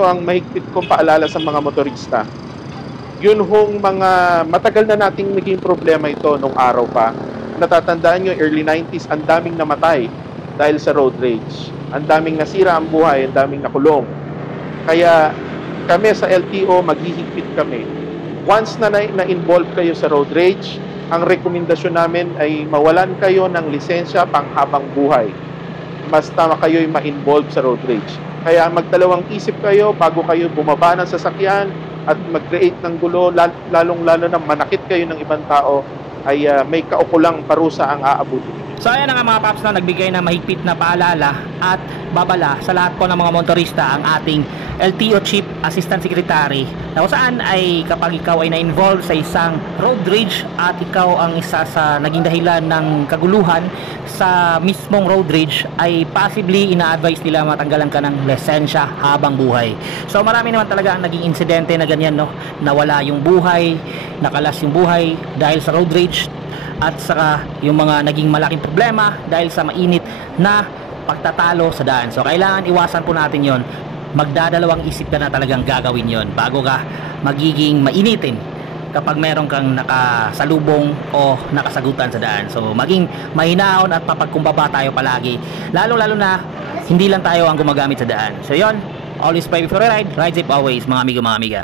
ito ang mahigpit kong paalala sa mga motorista. Yun hong mga matagal na nating naging problema ito nung araw pa. Natatandaan nyo, early 90s, ang daming namatay dahil sa road rage. Ang daming nasira ang buhay, ang daming nakulong. Kaya kami sa LTO, maghihigpit kami. Once na-involve kayo sa road rage, ang rekomendasyon namin ay mawalan kayo ng lisensya panghabang buhay. Basta kayo'y ma-involve sa road rage. Kaya magdalawang isip kayo bago kayo bumaba ng sasakyan at mag-create ng gulo, lalong-lalo na manakit kayo ng ibang tao, ay may kaukulang parusa ang aabutin. So ayan nga mga paps, na nagbigay na mahigpit na paalala at babala sa lahat po ng mga motorista ang ating LTO Chief Assistant Secretary, na kung saan ay kapag ikaw ay na-involve sa isang road rage at ikaw ang isa sa naging dahilan ng kaguluhan sa mismong road rage, ay possibly ina-advise nila matanggalan ka ng lisensya habang buhay. So marami naman talaga ang naging insidente na ganyan, no? Nawala yung buhay, nakalas yung buhay dahil sa road rage, at saka yung mga naging malaking problema dahil sa mainit na pagtatalo sa daan. So kailangan iwasan po natin yon. Magdadalawang isip ka na talagang gagawin yon bago ka magiging mainitin kapag meron kang nakasalubong o nakasagutan sa daan. So maging mahinahon at mapagkumbaba tayo palagi, lalo na hindi lang tayo ang gumagamit sa daan. So yon, always pray before you ride, ride safe always mga amigo, mga amiga.